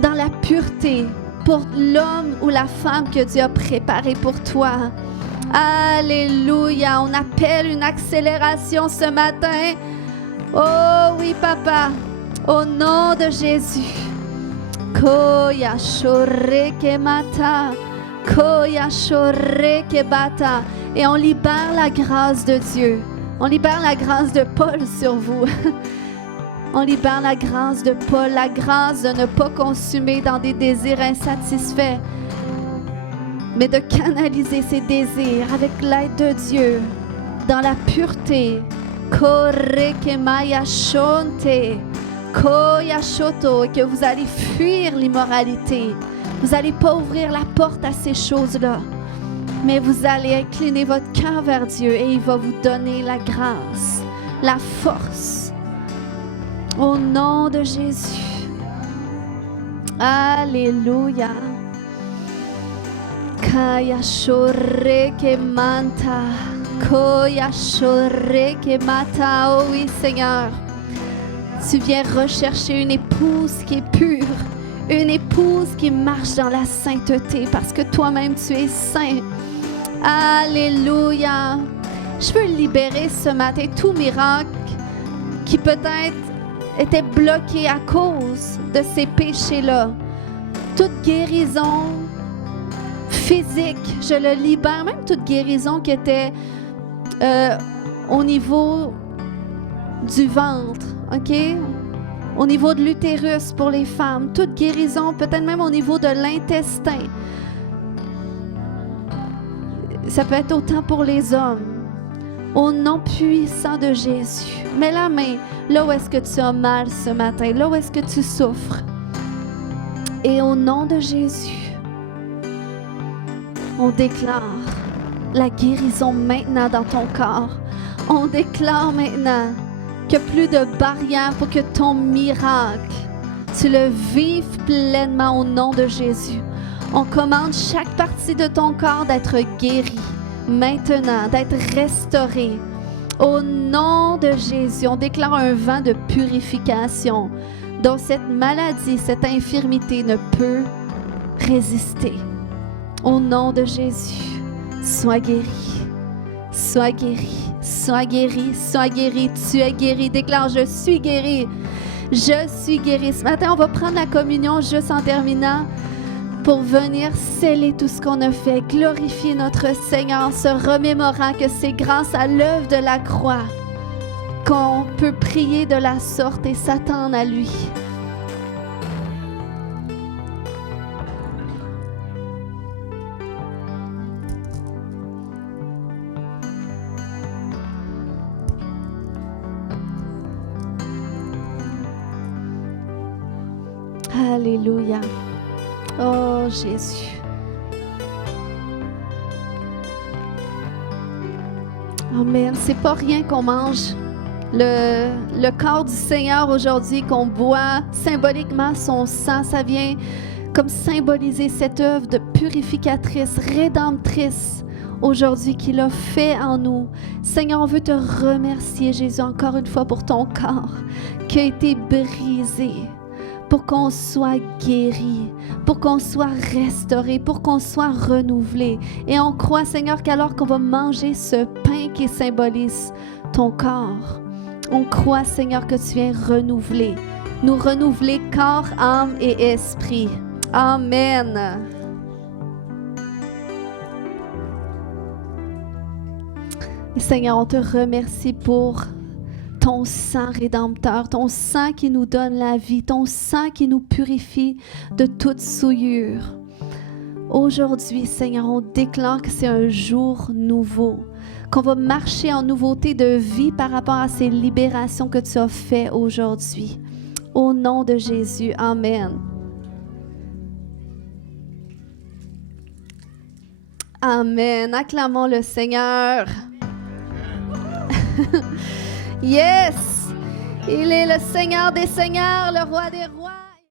dans la pureté pour l'homme ou la femme que Dieu a préparé pour toi. Alléluia. On appelle une accélération ce matin. Oh oui, Papa. Au nom de Jésus. Koya shoreke mata. Koya shoreke bata. Et on libère la grâce de Dieu. On libère la grâce de Paul sur vous. On libère la grâce de Paul, la grâce de ne pas consumer dans des désirs insatisfaits, mais de canaliser ses désirs avec l'aide de Dieu dans la pureté. Korekemaya shonte, koya shoto, et que vous allez fuir l'immoralité. Vous n'allez pas ouvrir la porte à ces choses-là, mais vous allez incliner votre cœur vers Dieu et il va vous donner la grâce, la force. Au nom de Jésus. Alléluia. Kaya shoreke manta. Koya shoreke mata. Oh oui, Seigneur. Tu viens rechercher une épouse qui est pure. Une épouse qui marche dans la sainteté parce que toi-même tu es saint. Alléluia. Je veux libérer ce matin tout miracle qui peut-être était bloqué à cause de ces péchés-là. Toute guérison physique, je le libère. Même toute guérison qui était au niveau du ventre, OK? Au niveau de l'utérus pour les femmes. Toute guérison, peut-être même au niveau de l'intestin. Ça peut être autant pour les hommes. Au nom puissant de Jésus, mets la main là où est-ce que tu as mal ce matin, là où est-ce que tu souffres. Et au nom de Jésus, on déclare la guérison maintenant dans ton corps. On déclare maintenant qu'il n'y a plus de barrière pour que ton miracle tu le vives pleinement au nom de Jésus. On commande chaque partie de ton corps d'être guérie maintenant, d'être restaurée. Au nom de Jésus, on déclare un vent de purification dont cette maladie, cette infirmité ne peut résister. Au nom de Jésus, sois guéri, sois guéri, sois guéri, sois guéri. Tu es guéri. Déclare, je suis guéri. Je suis guéri. Ce matin, on va prendre la communion juste en terminant pour venir sceller tout ce qu'on a fait, glorifier notre Seigneur en se remémorant que c'est grâce à l'œuvre de la croix qu'on peut prier de la sorte et s'attendre à lui. Alléluia. Oh Jésus. Amen. C'est pas rien qu'on mange le corps du Seigneur aujourd'hui, qu'on boit symboliquement son sang. Ça vient comme symboliser cette œuvre de purificatrice, rédemptrice aujourd'hui qu'il a fait en nous. Seigneur, on veut te remercier, Jésus, encore une fois pour ton corps qui a été brisé, pour qu'on soit guéri, pour qu'on soit restauré, pour qu'on soit renouvelé. Et on croit, Seigneur, qu'alors qu'on va manger ce pain qui symbolise ton corps, on croit, Seigneur, que tu viens renouveler, nous renouveler corps, âme et esprit. Amen. Et Seigneur, on te remercie pour ton sang rédempteur, ton sang qui nous donne la vie, ton sang qui nous purifie de toute souillure. Aujourd'hui, Seigneur, on déclare que c'est un jour nouveau, qu'on va marcher en nouveauté de vie par rapport à ces libérations que tu as faites aujourd'hui. Au nom de Jésus, Amen. Amen. Acclamons le Seigneur. Yes! Il est le Seigneur des Seigneurs, le Roi des Rois.